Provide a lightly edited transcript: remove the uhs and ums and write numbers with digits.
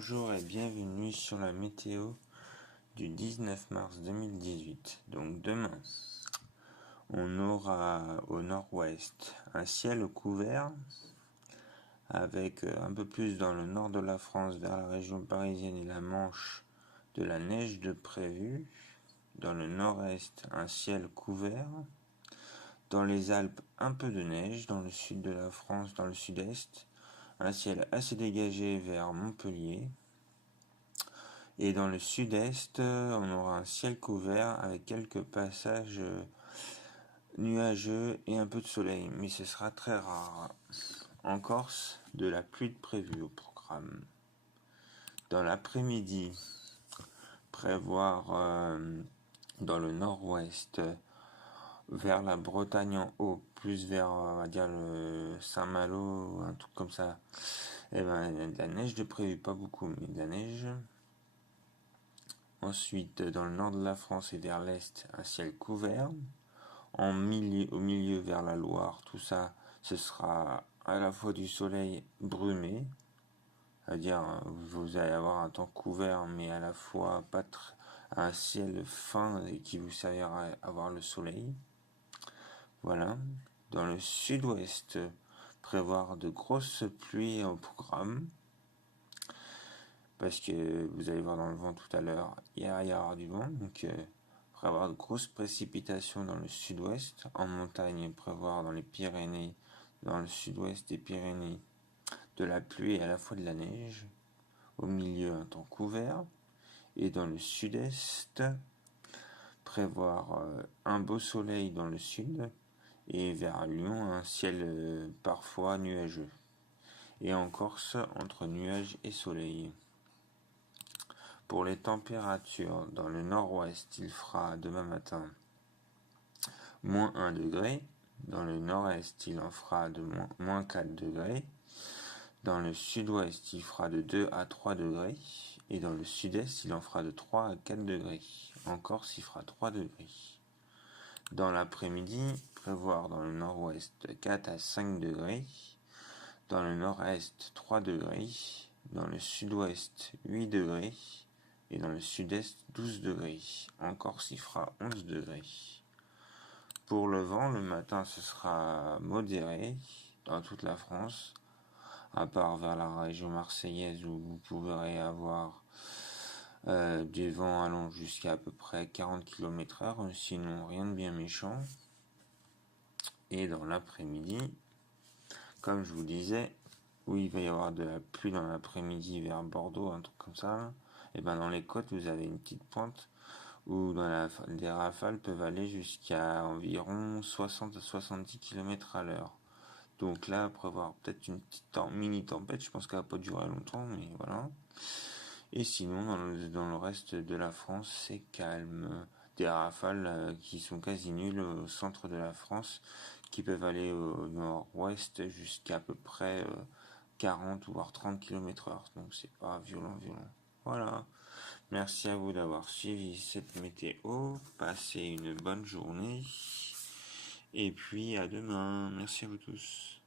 Bonjour et bienvenue sur la météo du 19 mars 2018. Donc demain, on aura au nord-ouest un ciel couvert avec un peu plus dans le nord de la France, vers la région parisienne et la Manche, de la neige de prévu. Dans le nord-est, un ciel couvert. Dans les Alpes, un peu de neige. Dans le sud de la France, dans le sud-est, un ciel assez dégagé vers Montpellier. Et dans le sud-est, on aura un ciel couvert avec quelques passages nuageux et un peu de soleil, mais ce sera très rare. En Corse, de la pluie de prévue au programme. Dans l'après-midi, prévoir dans le nord-ouest, vers la Bretagne en haut, plus vers, on va dire, le Saint-Malo, un truc comme ça. Et ben, il y a de la neige de prévu, pas beaucoup, mais de la neige. Ensuite, dans le nord de la France et vers l'est, un ciel couvert. Au milieu vers la Loire, tout ça, ce sera à la fois du soleil brumé, c'est-à-dire vous allez avoir un temps couvert, mais à la fois pas un ciel fin et qui vous servira à voir le soleil. Voilà. Dans le sud-ouest, prévoir de grosses pluies au programme. Parce que vous allez voir dans le vent tout à l'heure, il va y avoir du vent, donc prévoir de grosses précipitations dans le sud-ouest. En montagne, prévoir dans les Pyrénées, dans le sud-ouest des Pyrénées, de la pluie et à la fois de la neige. Au milieu, un temps couvert. Et dans le sud-est, prévoir un beau soleil dans le sud. Et vers Lyon, un ciel parfois nuageux. Et en Corse, entre nuages et soleil. Pour les températures, dans le nord-ouest, il fera demain matin moins 1 degré. Dans le nord-est, il en fera de moins 4 degrés. Dans le sud-ouest, il fera de 2 à 3 degrés. Et dans le sud-est, il en fera de 3 à 4 degrés. En Corse, il fera 3 degrés. Dans l'après-midi, prévoir dans le nord-ouest 4 à 5 degrés. Dans le nord-est, 3 degrés. Dans le sud-ouest, 8 degrés. Et dans le sud-est, 12 degrés. En Corse, il fera 11 degrés. Pour le vent, le matin, ce sera modéré dans toute la France, à part vers la région marseillaise où vous pourrez avoir du vent allant jusqu'à peu près 40 km/h, sinon rien de bien méchant. Et dans l'après-midi, comme je vous disais, où il va y avoir de la pluie dans l'après-midi vers Bordeaux, un truc comme ça, et ben dans les côtes, vous avez une petite pointe où les rafales peuvent aller jusqu'à environ 60 à 70 km à l'heure. Donc là, prévoir peut-être une petite mini tempête, je pense qu'elle va pas durer longtemps, mais voilà. Et sinon, dans le reste de la France, c'est calme. Des rafales qui sont quasi nulles au centre de la France, qui peuvent aller au nord-ouest jusqu'à peu près 40 voire 30 km/h. Donc c'est pas violent. Voilà. Merci à vous d'avoir suivi cette météo. Passez une bonne journée. Et puis à demain. Merci à vous tous.